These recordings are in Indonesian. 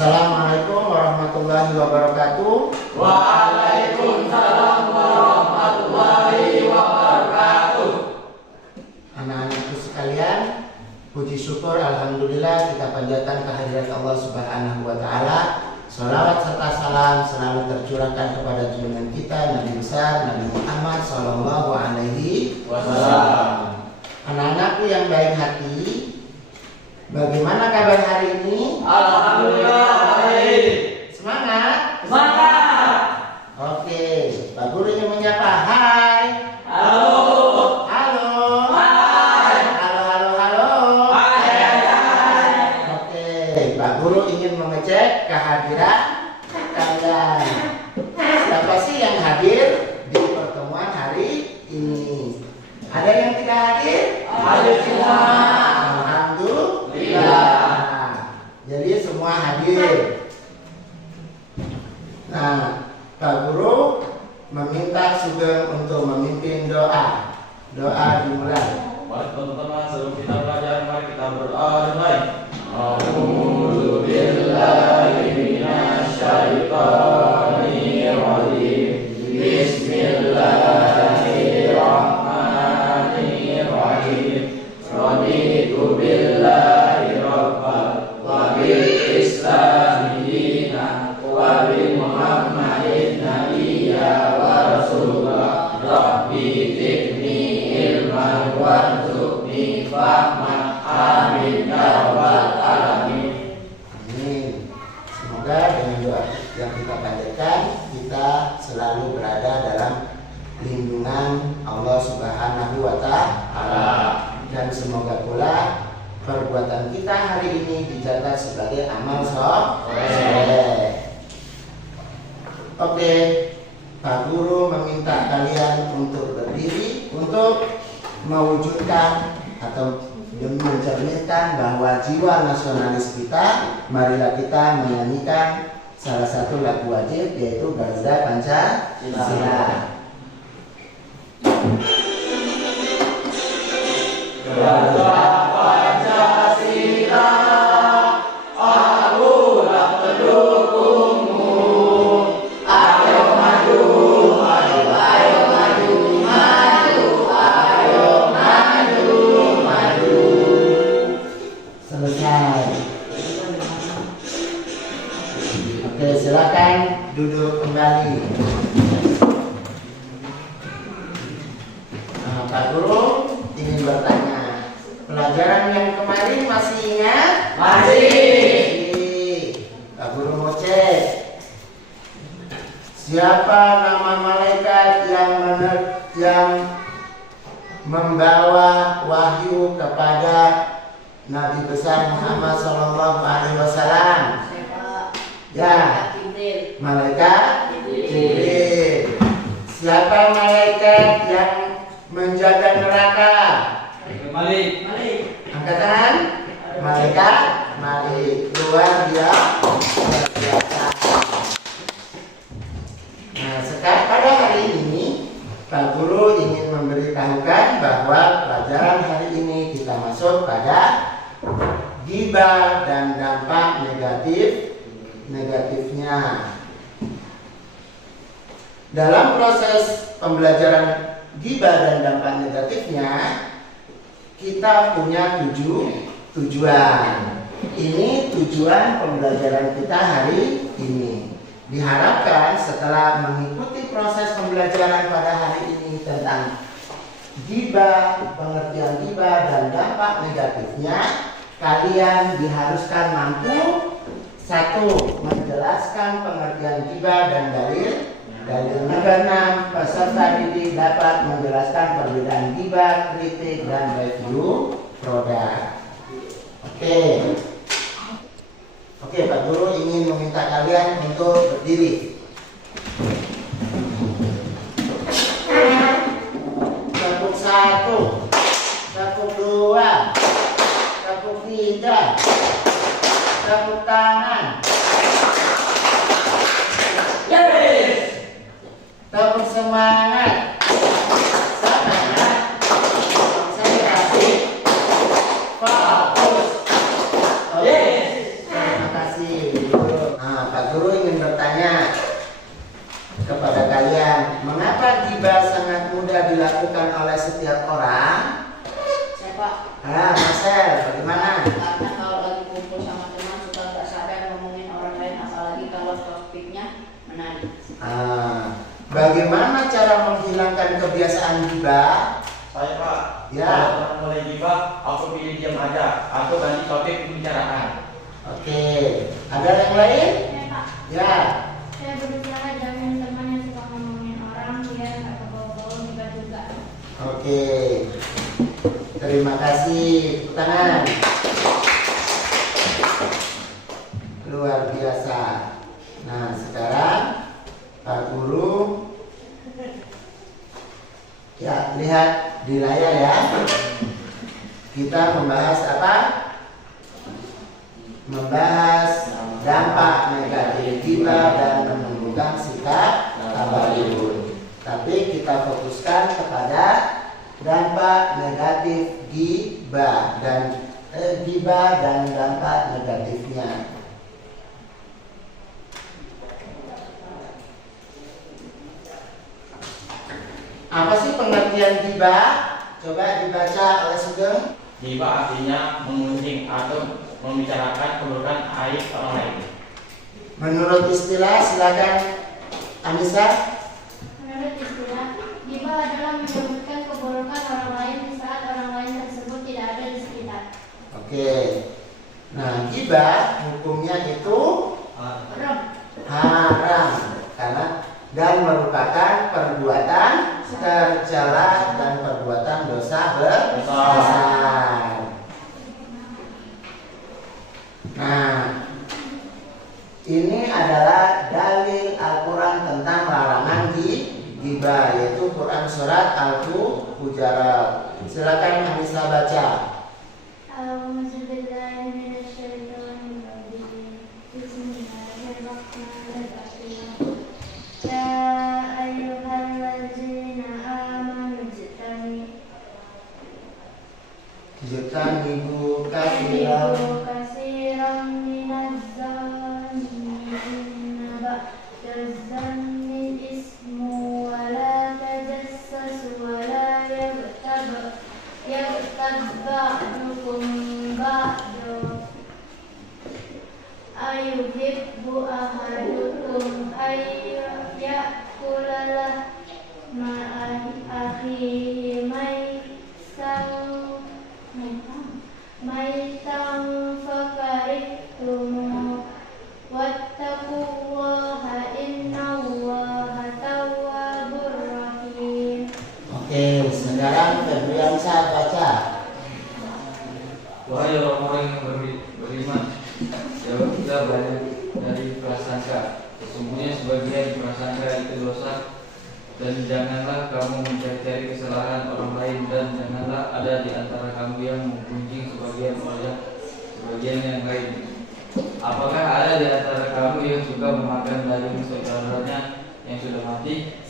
Assalamualaikum warahmatullahi wabarakatuh. Waalaikumsalam warahmatullahi wabarakatuh. Anak-anakku sekalian, puji syukur alhamdulillah kita panjatkan kehadirat Allah Subhanahu wa taala. Shalawat serta salam selalu tercurahkan kepada junjungan kita Nabi besar Nabi Muhammad sallallahu alaihi wasallam. Anak-anakku yang baik hati, bagaimana kabar hari ini? Alhamdulillah baik. Semangat? Semangat. Oke, Pak Guru ingin menyapa. Hai. Halo. Halo. Hai. Halo, halo, halo. Hai. Hai. Oke, Pak Guru ingin mengecek kehadiran kalian. Siapa sih yang hadir di pertemuan hari ini? Ada yang tidak hadir? Hadir semua. Alhamdulillah. Jadi semua hadir. Nah, Pak Guru meminta Sugeng untuk memimpin doa. Doa dimulai. Mari teman-teman sebelum kita belajar, mari kita berdoa damai. A'udzu billahi minasyaitonir rajim. Bismillahirrahmanirrahim. Raditu billahi rabbal wa bil islami dinan wa bi Muhammadin nabiyya wa rasulah. Rabbi zidni ilman warzuqni fahman. Amin ya rabbal alamin. Amin. Semoga dengan doa yang kita panjatkan kita selalu berada dalam lindungan Allah Subhanahu wa taala. Dan semoga pula perbuatan kita hari ini dicatat sebagai amal soleh. Oke, Pak Guru meminta kalian untuk berdiri untuk mewujudkan atau mencerminkan bahwa jiwa nasionalis kita. Marilah kita menyanyikan salah satu lagu wajib, yaitu Garuda Pancasila. Garuda Pancasila, akulah pendukungmu. Ayo maju, ayo maju, maju, ayo maju, maju. Selesai. Oke, silakan duduk kembali. Nah, Pak Guru ingin bertanya, pelajaran yang kemarin masih ingat? Masih. Pak Guru mau cek. Siapa nama malaikat yang membawa wahyu kepada Nabi besar Muhammad sallallahu alaihi wasallam? Ya, malaikat Jibril. Siapa malaikat yang menjaga neraka? Malik. Angkat tangan. Malaikat Malik. Luar biasa. Nah, sekarang pada hari ini Pak Guru ingin memberitahukan bahwa pelajaran hari ini kita masuk pada ghibah dan dampak negatifnya. Dalam proses pembelajaran ghibah dan dampak negatifnya, kita punya 7 tujuan. Ini tujuan pembelajaran kita hari ini. Diharapkan setelah mengikuti proses pembelajaran pada hari ini tentang ghibah, pengertian ghibah dan dampak negatifnya, kalian diharuskan mampu: 1. Menjelaskan pengertian ghibah dan dalil. Yang 6. Peserta didik dapat menjelaskan perbedaan ghibah, kritik, dan review produk. Oke, Pak Guru ingin meminta kalian untuk berdiri. Tepuk 1, tepuk 2, tepuk 3, tepuk tangan. Tepuk semangat. Semangat. Konsentrasi. Fokus. Terima kasih. Pak Guru ingin bertanya kepada kalian, mengapa ghibah sangat mudah dilakukan oleh setiap orang? Saya Pak, Marcel, bagaimana? karena kalau lagi kumpul sama teman suka nggak sadar ngomongin orang lain, apalagi kalau topiknya menarik. Bagaimana cara menghilangkan kebiasaan ghibah? Saya Pak, Ya. kalau orang mulai gibah, aku pilih diam aja atau ganti topik pembicaraan. Oke, ada yang lain? Ya Pak, Ya. saya berusaha jauhin teman yang suka ngomongin orang biar nggak kebawa-bawa juga juga. Oke, terima kasih. Tepuk tangan. Luar biasa. Nah, sekarang Pak Guru, ya lihat di layar ya. Kita membahas apa? Membahas dampak negatif ghibah dan menumbuhkan sikap tabayun. Tapi kita fokuskan kepada dampak negatif ghibah dan dampak negatifnya. Apa sih pengertian ghibah? Coba dibaca oleh Sugeng. Gibah artinya mengunjing atau membicarakan keburukan aib orang lain. Menurut istilah, silakan Anissa. Menurut istilah, ghibah adalah menyebutkan keburukan orang lain di saat orang lain tersebut tidak ada di sekitar. Oke. Nah, ghibah hukumnya itu haram karena dan merupakan perbuatan tercela dan perbuatan dosa besar. Nah, ini adalah dalil Al-Quran tentang larangan ghibah, yaitu Quran surat Al-Hujurat. Silakan Anissa baca. Jitanibu kafiran ayuhibbu ahadukum ayyakulalah ma'akhihi maitan fakarihtumu wattaqullaha innallaha tawwabur rahim. Oke, sekarang Febriansyah baca. Wahai orang-orang yang beriman, jauhilah banyak dari prasangka. Sesungguhnya sebagian prasangka itu dosa. Dan janganlah kamu mencari-cari kesalahan orang lain, dan janganlah ada di antara kamu yang menggunjing sebagian yang lain. Apakah ada di antara kamu yang suka memakan daging saudaranya yang sudah mati?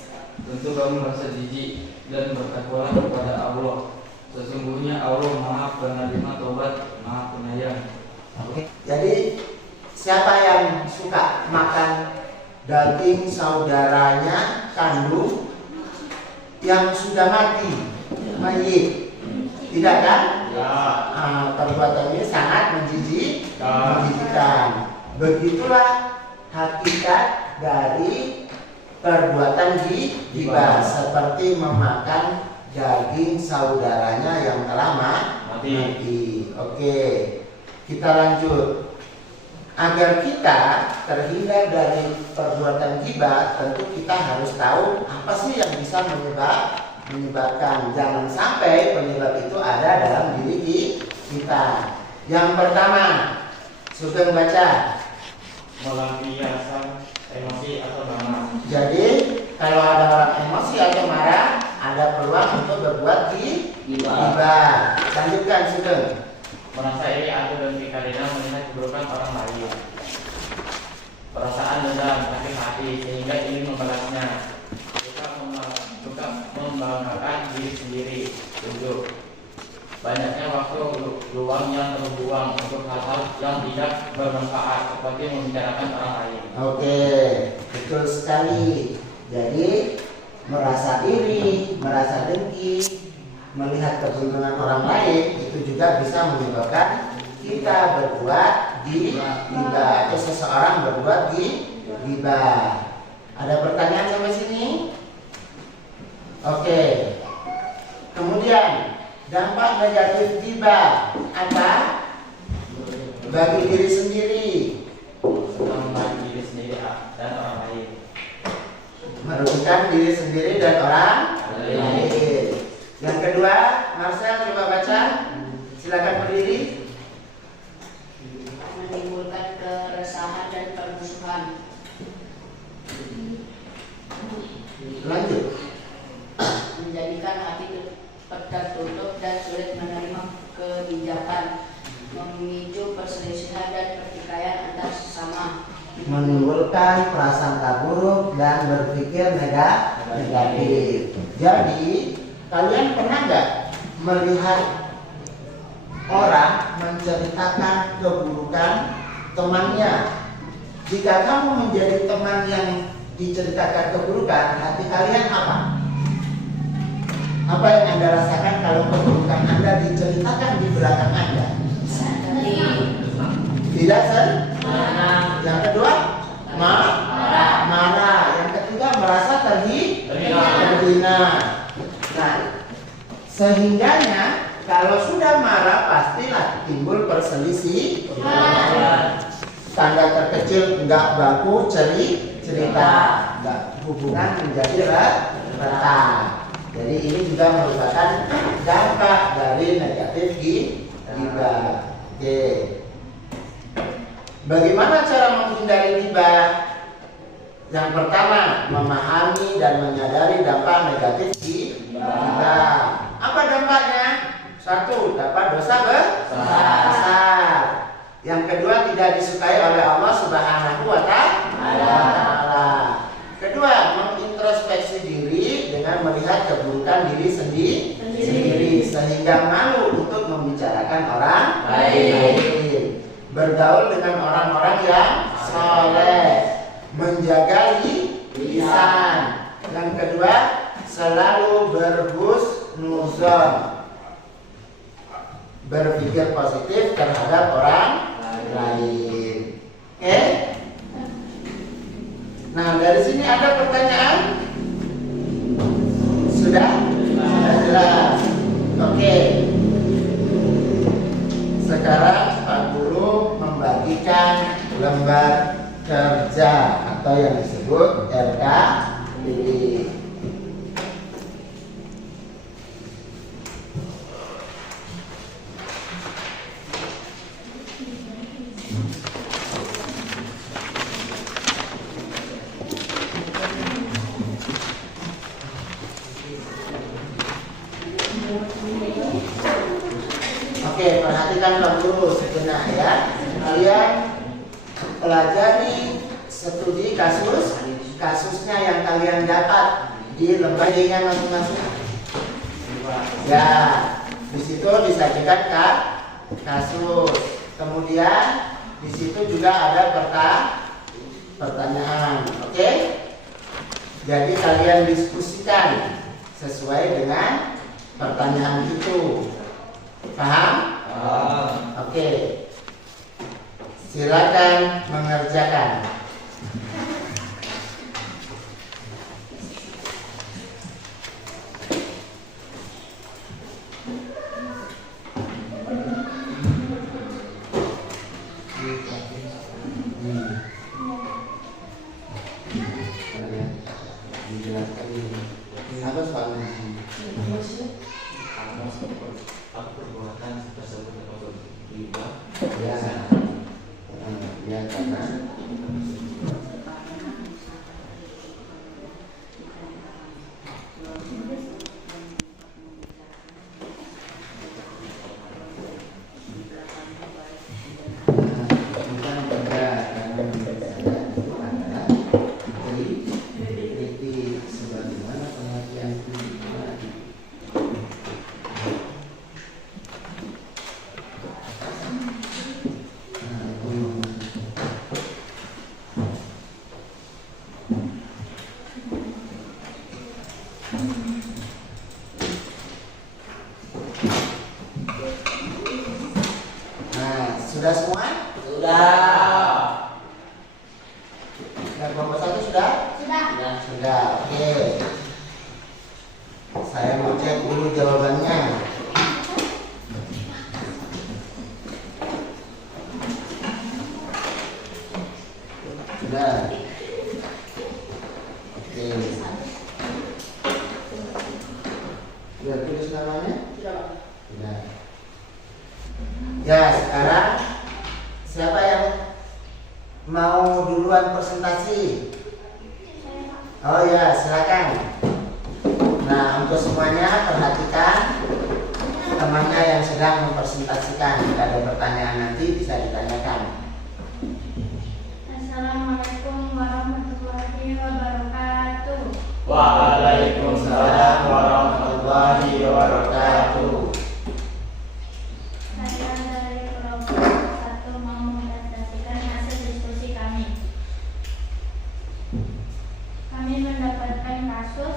Tentu kamu merasa jijik, dan bertakwalah kepada Allah. Sesungguhnya Allah Maha Penerima Taubat, Maha Penyayang. Oke. Jadi siapa yang suka makan daging saudaranya kandung yang sudah mati, mayit? Tidak kan? Ya. Perbuatan ini sangat menjijikkan. Begitulah hakikat dari perbuatan ghibah, seperti memakan daging saudaranya yang telah mati. Oke, kita lanjut. Agar kita terhindar dari perbuatan ghibah, tentu kita harus tahu apa sih yang bisa menyebabkan. Jangan sampai penyebab itu ada dalam diri kita. Yang pertama, Sugeng baca. Melampiaskan emosi atau marah. Jadi kalau ada orang emosi atau marah, ada peluang untuk berbuat ghibah. Lanjutkan Sugeng. Merasa iri atau dengki karena melihat keburukan orang lain. Perasaan dendam, sakit hati sehingga ingin membalasnya. Suka membanggakan diri sendiri. 7. Banyaknya waktu luang yang terbuang untuk hal-hal yang tidak bermanfaat seperti membicarakan orang lain. Oke, betul sekali. Jadi merasa iri, merasa dengki, melihat keburukan orang lain itu juga bisa menyebabkan kita berbuat ghibah atau seseorang berbuat ghibah. Ada pertanyaan sampai sini? Oke. Kemudian dampak negatif ghibah apa? Bagi diri sendiri, Merugikan diri sendiri dan orang lain. merugikan diri sendiri dan orang lain. Yang kedua, Marcel coba baca. Silakan berdiri. Menimbulkan keresahan dan permusuhan. Lanjut. Menjadikan hati tertutup dan sulit menerima kebijakan. Memicu perselisihan dan pertikaian antar sesama. Menimbulkan prasangka buruk dan berpikir negatif. Jadi kalian pernah nggak melihat orang menceritakan keburukan temannya? Jika kamu menjadi teman yang diceritakan keburukan, hati kalian apa? Apa yang Anda rasakan kalau keburukan Anda diceritakan di belakang Anda? Tidak senang. Yang kedua, marah. Yang ketiga, merasa terhina. Nah, sehingganya kalau sudah marah pastilah timbul perselisihan. Tanda terkecil nggak baku cerita, nggak hubungan menjadi retak. Jadi ini juga merupakan dampak dari negatif ghibah. Oke. Bagaimana cara menghindari ghibah? Yang pertama, memahami dan menyadari dampak negatif ghibah. Apa dampaknya? Satu, dapat dosa besar. Yang kedua, tidak disukai oleh Allah Subhanahu wa Ta'ala. Kedua, mengintrospeksi diri dengan melihat keburukan diri sendiri sehingga malu untuk membicarakan orang lain. Bergaul dengan orang-orang yang soleh, menjaga lisan. Yang kedua, selalu berhusnuzon, berpikir positif terhadap orang lain. Oke? Nah, dari sini ada pertanyaan? Sudah jelas. Oke. Sekarang Pak Guru membagikan lembar kerja atau yang disebut RKPD. Oke, perhatikan Pak Guru sejenak ya. Kalian pelajari studi kasusnya yang kalian dapat di lembaga masing-masing. Ya, di situ disajikan kasus. Kemudian di situ juga ada pertanyaan. Oke? Jadi kalian diskusikan sesuai dengan pertanyaan itu. Paham? Oke. Silakan mengerjakan. Apa soalnya? Perbuatan tersebut termasuk ghibah. Ya karena Sudah. Oke. Sudah tulis namanya? Sudah Pak. Sudah. Ya, sekarang siapa yang mau duluan presentasi? Oh ya, silakan. Nah, untuk semuanya perhatikan temannya yang sedang mempresentasikan. Jika ada pertanyaan nanti bisa ditanyakan. Assalamualaikum warahmatullahi wabarakatuh. Waalaikumsalam warahmatullahi wabarakatuh. Saya dari kelompok 1 mau mempresentasikan hasil diskusi kami. Kami mendapatkan kasus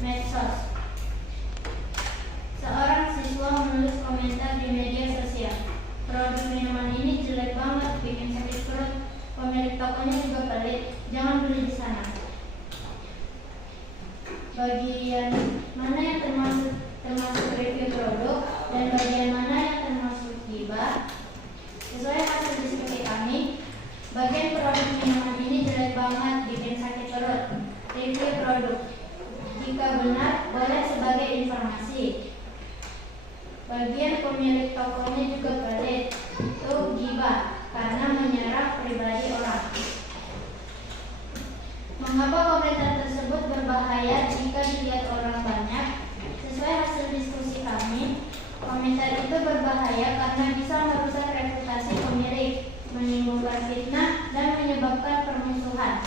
medsos. Seorang siswa menulis komentar di media sosial. Produk minuman ini jelek banget, bikin sakit perut. Pemilik tokonya juga pelit, jangan beli di sana. Bagian mana yang termasuk review produk dan bagian mana yang termasuk gibah? Sesuai hasil diskusi kami, bagian produk minuman ini jelek banget, bikin sakit perut. Review produk, jika benar boleh sebagai informasi. Bagian pemilik tokonya juga pelit, itu gibah karena menyerang pribadi orang. Mengapa komentar tersebut berbahaya jika dilihat orang banyak? Sesuai hasil diskusi kami, komentar itu berbahaya karena bisa merusak reputasi pemilik, menimbulkan fitnah, dan menyebabkan permusuhan.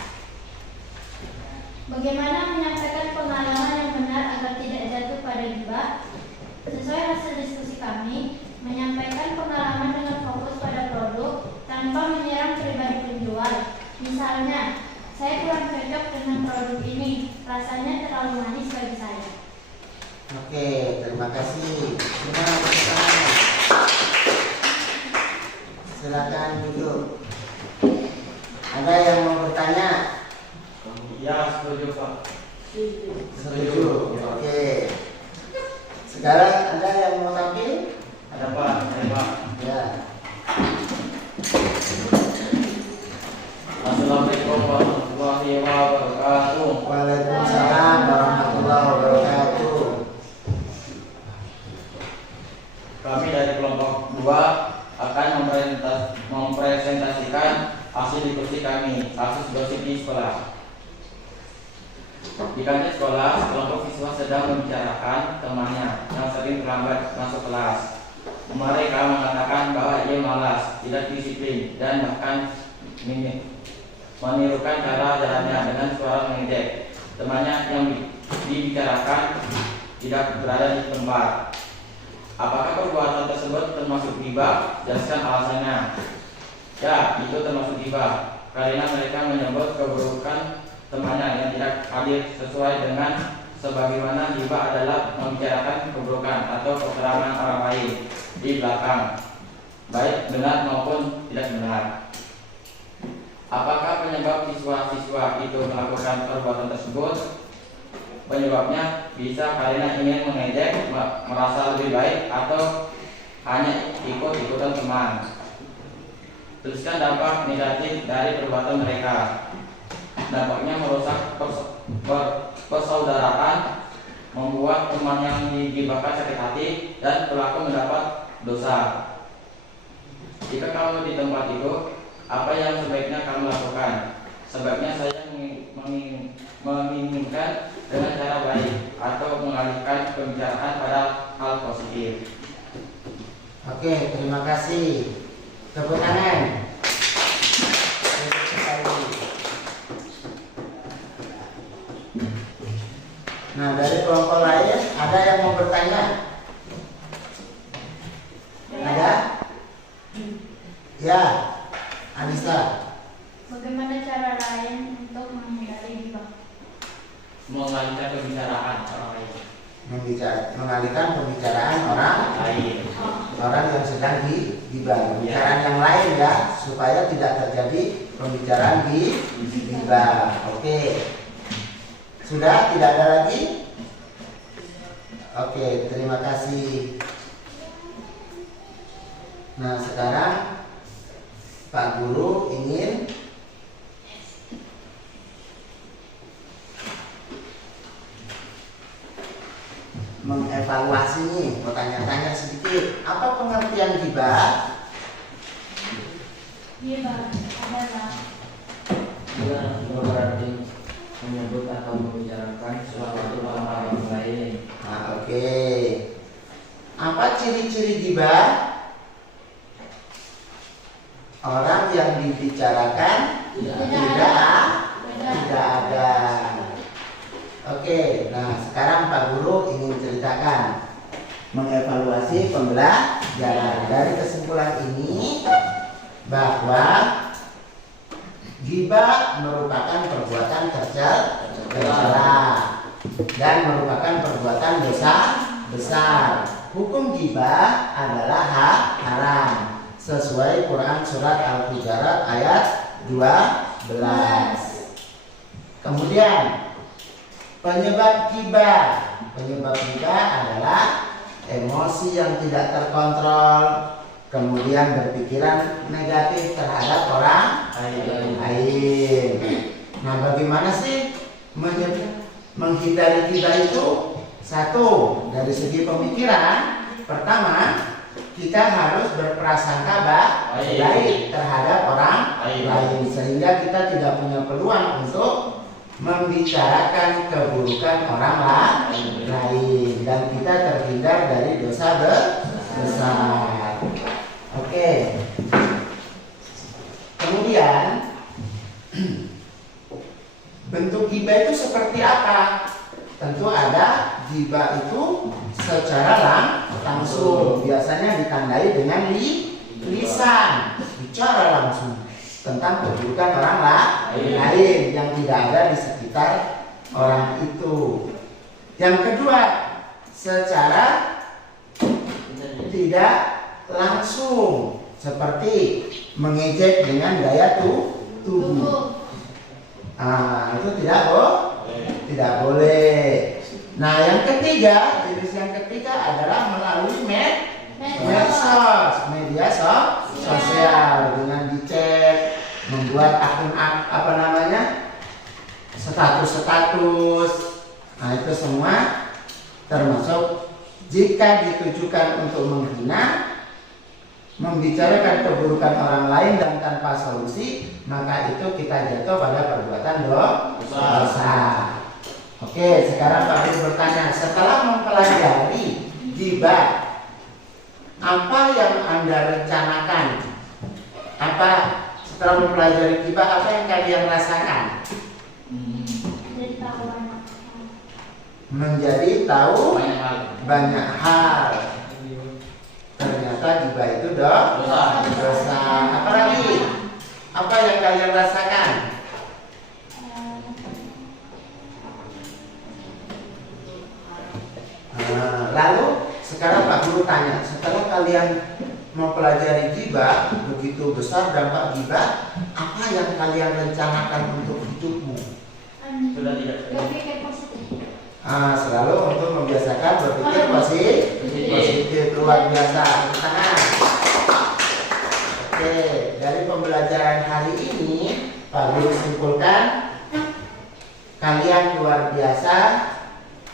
Bagaimana menyampaikan pengalaman yang benar agar tidak jatuh pada gibah? Sesuai hasil diskusi kami, menyampaikan pengalaman dengan fokus pada produk tanpa menyerang pribadi penjual. Misalnya, saya kurang cocok dengan produk ini, rasanya terlalu manis bagi saya. Oke, terima kasih. Gimana pertanyaannya? Silakan duduk. Ada yang mau bertanya? Ya, setuju Pak. Setuju. Oke. Sekarang ada yang mau tampil? Ada Pak, ada Pak. Ya. Assalamualaikum warahmatullahi wabarakatuh. Waalaikumsalam warahmatullahi wabarakatuh. Kami dari kelompok 2 akan mempresentasikan hasil diskusi kami, kasus gosip di sekolah. Di kantin sekolah, kelompok siswa sedang membicarakan temannya yang sering terlambat masuk kelas. Mereka mengatakan bahwa ia malas, tidak disiplin, dan bahkan menirukan cara jalannya dengan suara mengejek. Temannya yang dibicarakan tidak berada di tempat. Apakah perbuatan tersebut termasuk gibah? Jelaskan alasannya. Ya, itu termasuk gibah karena mereka menyebut keburukan temannya yang tidak hadir sesuai dengan sebagaimana gibah adalah membicarakan keburukan atau kekurangan orang lain di belakang, baik benar maupun tidak benar. Apakah penyebab siswa-siswa itu melakukan perbuatan tersebut? Penyebabnya bisa karena ingin mengejek, merasa lebih baik, atau hanya ikut-ikutan teman. Tuliskan dampak negatif dari perbuatan mereka. Dampaknya merusak persaudaraan, membuat teman yang digibahkan sakit hati, dan pelaku mendapat dosa. Jika kamu di tempat itu, apa yang sebaiknya kamu lakukan? Sebaiknya saya menginginkan dengan cara baik atau mengalihkan pembicaraan pada hal positif. Oke, terima kasih. Tepuk tangan. Nah, dari kelompok lain ada yang mau bertanya? Ada? Ya, Anissa. Bagaimana cara lain untuk menghindari gibah? Mengalihkan pembicaraan orang lain. Mengalihkan pembicaraan orang yang sedang digibah. Pembicaraan yang lain ya, supaya tidak terjadi pembicaraan gibah. Oke. Sudah, tidak ada lagi? Oke, terima kasih. Nah, sekarang Pak Guru ingin bertanya-tanya sedikit. Apa pengertian ghibah? Ghibah adalah Dia berarti menyebut atau membicarakan sesuatu tentang orang lain. Nah, oke. Apa ciri-ciri ghibah? Orang yang dibicarakan tidak ada. Oke, nah sekarang Pak Guru ingin ceritakan mengevaluasi pembelajaran. Dari kesimpulan ini bahwa ghibah merupakan perbuatan tercela dan merupakan perbuatan dosa besar. Hukum ghibah adalah haram sesuai Quran surat Al-Hujurat ayat 12. Kemudian penyebab ghibah adalah emosi yang tidak terkontrol, kemudian berpikiran negatif terhadap orang lain. Nah, bagaimana sih menghindari ghibah itu? Satu, dari segi pemikiran, pertama kita harus berprasangka baik terhadap orang lain, sehingga kita tidak punya peluang untuk membicarakan keburukan orang lain dan kita terhindar dari dosa besar. Oke. Kemudian bentuk ghibah itu seperti apa? Tentu ada ghibah itu secara langsung, biasanya ditandai dengan lisan, bicara langsung tentang keburukan orang lain yang tidak ada di sekitar orang itu. Yang kedua, secara tidak langsung, seperti mengejek dengan gaya tubuh. Itu tidak boleh. Nah, yang ketiga, jenis yang ketiga adalah melalui medsos, media sosial, dengan dicek, membuat akun status. Nah, itu semua termasuk jika ditujukan untuk menghina, membicarakan keburukan orang lain dan tanpa solusi, maka itu kita jatuh pada perbuatan dosa. Oke, sekarang Pak Guru bertanya, setelah mempelajari ghibah, apa yang Anda rencanakan? Setelah mempelajari ghibah, apa yang kalian rasakan? Menjadi tahu banyak hal. Ternyata ghibah itu dosa. Apa lagi? Apa yang kalian rasakan? Lalu sekarang Pak Guru tanya, setelah kalian mempelajari ghibah, begitu besar dampak ghibah, apa yang kalian rencanakan untuk hidupmu? Sudah tidak berpikir positif. Selalu untuk membiasakan berpikir positif, luar biasa. Tangan. Oke, dari pembelajaran hari ini Pak Guru simpulkan kalian luar biasa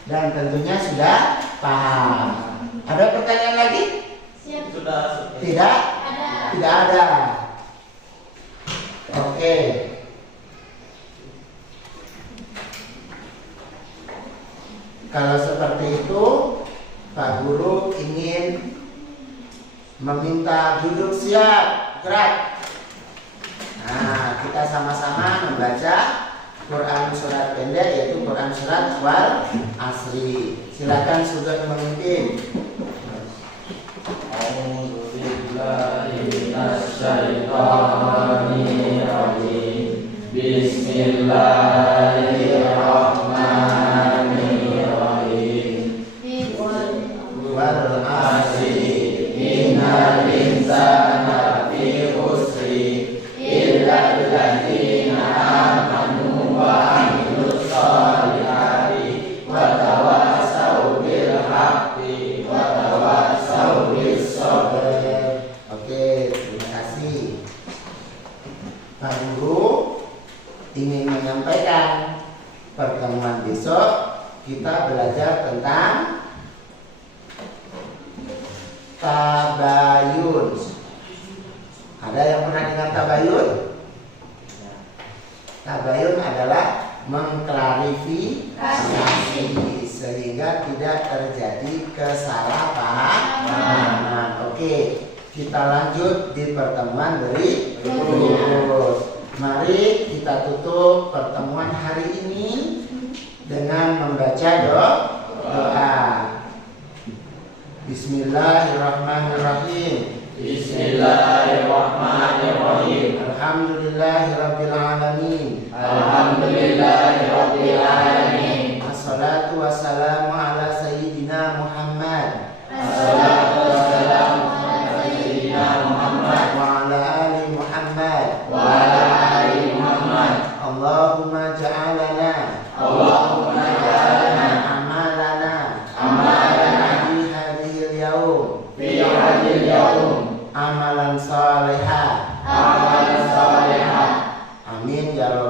dan tentunya sudah paham. Ada pertanyaan lagi? sudah Tidak ada. Oke. Kalau seperti itu, Pak Guru ingin meminta duduk siap, gerak. Nah, kita sama-sama membaca Quran surat pendek, yaitu Quran surat Wal Asri. Silakan sudut memimpin. Bismillahirrahmanirrahim. Wal Asri. Innal insana fi khusri illa alladziina amanu wa amilus sholihati wa tawassaw bil haqqi wa tawassaw bis sabr. Oke, terima kasih. Pak Guru ingin menyampaikan pertemuan besok kita belajar tentang tabayun. Ada yang pernah dengar tabayun? Tabayun adalah mengklarifikasi sehingga tidak terjadi kesalahpahaman. Oke, kita lanjut di pertemuan berikut. Mari kita tutup pertemuan hari ini dengan membaca doa. Bismillahirrahmanirrahim. Bismillahirrahmanirrahim. Alhamdulillahirabbil alamin. Alhamdulillahirabbil alamin. Assalatu wassalamu ala sayyidina Muhammad. Assalatu wassalamu ala sayyidina Muhammad Wa ala ali Muhammad. wa ala ali Muhammad. Allahumma ja'alana Allahumma ja'alna amalana fi hadhil yaum fi hadhil yaum amalan salihah. amalan salihah. Amin ya rabbal